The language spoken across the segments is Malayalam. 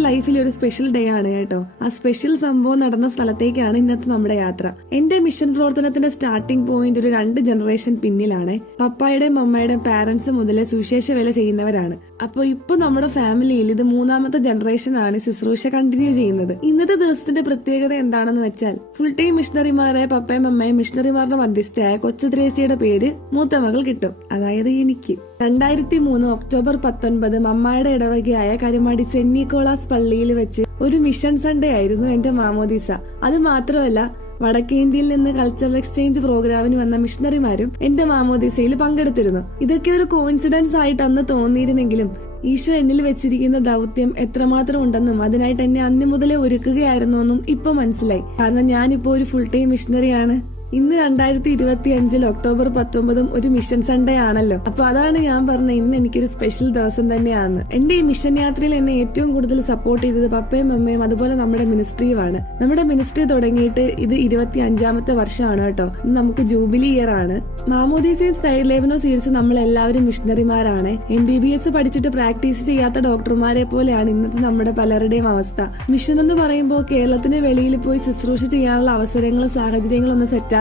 എന്റെ ലൈഫിൽ ഒരു സ്പെഷ്യൽ ഡേ ആണ് കേട്ടോ. ആ സ്പെഷ്യൽ സംഭവം നടന്ന സ്ഥലത്തേക്കാണ് ഇന്നത്തെ നമ്മുടെ യാത്ര. എന്റെ മിഷൻ പ്രവർത്തനത്തിന്റെ സ്റ്റാർട്ടിംഗ് പോയിന്റ് ഒരു 2 ജനറേഷൻ പിന്നിലാണ്. പപ്പായുടെയും അമ്മയുടെയും പാരന്റ്സ് മുതലേ സുവിശേഷ വേല ചെയ്യുന്നവരാണ്. അപ്പൊ ഇപ്പൊ നമ്മുടെ ഫാമിലിയിൽ ഇത് 3ാമത്തെ ജനറേഷൻ ആണ് ശുശ്രൂഷ കണ്ടിന്യൂ ചെയ്യുന്നത്. ഇന്നത്തെ ദിവസത്തിന്റെ പ്രത്യേകത എന്താണെന്ന് വെച്ചാൽ ഫുൾ ടൈം മിഷണറിമാരായ പപ്പയും അമ്മയും മിഷണറിമാരുടെ മധ്യസ്ഥയായ കൊച്ചു ത്രേസ്യയുടെ പേര് മൂത്ത മകൾ കിട്ടും, അതായത് എനിക്ക്. 2003 ഒക്ടോബർ 19 മമ്മായുടെ ഇടവകയായ കരുമാടി സെന്റ് നിക്കോളാസ് പള്ളിയിൽ വെച്ച് ഒരു മിഷൻ സൺഡേ ആയിരുന്നു എന്റെ മാമോദീസ. അത് മാത്രമല്ല, വടക്കേ ഇന്ത്യയിൽ നിന്ന് കൾച്ചറൽ എക്സ്ചേഞ്ച് പ്രോഗ്രാമിന് വന്ന മിഷണറിമാരും എന്റെ മാമോദീസയിൽ പങ്കെടുത്തിരുന്നു. ഇതൊക്കെ ഒരു കോയിൻസിഡൻസ് ആയിട്ട് അന്ന് തോന്നിയിരുന്നെങ്കിലും ഈശോ എന്നിൽ വെച്ചിരിക്കുന്ന ദൗത്യം എത്രമാത്രം ഉണ്ടെന്നും അതിനായിട്ട് എന്നെ അന്ന് മുതലേ ഒരുക്കുകയായിരുന്നു എന്നും ഇപ്പൊ മനസ്സിലായി. കാരണം ഞാനിപ്പോ ഒരു ഫുൾ ടൈം മിഷണറിയാണ്. ഇന്ന് 2025 ഒക്ടോബർ 19 ഒരു മിഷൻ സൺഡേ ആണല്ലോ. അപ്പൊ അതാണ് ഞാൻ പറഞ്ഞ ഇന്ന് എനിക്കൊരു സ്പെഷ്യൽ ദിവസം തന്നെയാണ്. എന്റെ ഈ മിഷൻ യാത്രയിൽ എന്നെ ഏറ്റവും കൂടുതൽ സപ്പോർട്ട് ചെയ്തത് പപ്പയും അമ്മയും അതുപോലെ നമ്മുടെ മിനിസ്ട്രിയുമാണ്. നമ്മുടെ മിനിസ്ട്രി തുടങ്ങിയിട്ട് ഇത് 25ാമത്തെ വർഷമാണ് കേട്ടോ. നമുക്ക് ജൂബിലി ഇയർ ആണ്. മാമോദീസയും സ്റ്റൈലേവനോ സീരീസ് നമ്മൾ എല്ലാവരും മിഷണറിമാരാണ്. MBBS പഠിച്ചിട്ട് പ്രാക്ടീസ് ചെയ്യാത്ത ഡോക്ടർമാരെ പോലെയാണ് ഇന്നത്തെ നമ്മുടെ പലരുടെയും അവസ്ഥ. മിഷൻ എന്ന് പറയുമ്പോൾ കേരളത്തിന് വെളിയിൽ പോയി ശുശ്രൂഷ ചെയ്യാനുള്ള അവസരങ്ങളും സാഹചര്യങ്ങളും ഒന്നും സെറ്റാകുന്നില്ലെങ്കിലും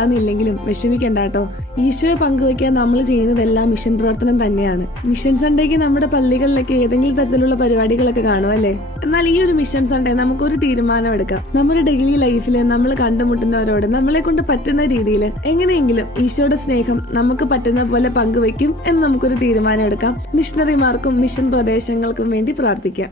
വിഷമിക്കണ്ട കേട്ടോ. ഈശോയെ പങ്കുവയ്ക്കാൻ നമ്മൾ ചെയ്യുന്നതെല്ലാം മിഷൻ പ്രവർത്തനം തന്നെയാണ്. മിഷൻ സൺഡേക്ക് നമ്മുടെ പള്ളികളിലൊക്കെ ഏതെങ്കിലും തരത്തിലുള്ള പരിപാടികളൊക്കെ കാണും അല്ലേ? എന്നാൽ ഈ ഒരു മിഷൻ സൺഡേ നമുക്കൊരു തീരുമാനം എടുക്കാം. നമ്മുടെ ഡെയിലി ലൈഫിൽ നമ്മൾ കണ്ടുമുട്ടുന്നവരോട് നമ്മളെ കൊണ്ട് പറ്റുന്ന രീതിയിൽ എങ്ങനെയെങ്കിലും ഈശോയുടെ സ്നേഹം നമുക്ക് പറ്റുന്ന പോലെ പങ്കുവയ്ക്കും എന്ന് നമുക്കൊരു തീരുമാനം എടുക്കാം. മിഷണറിമാർക്കും മിഷൻ പ്രദേശങ്ങൾക്കും വേണ്ടി പ്രാർത്ഥിക്കാം.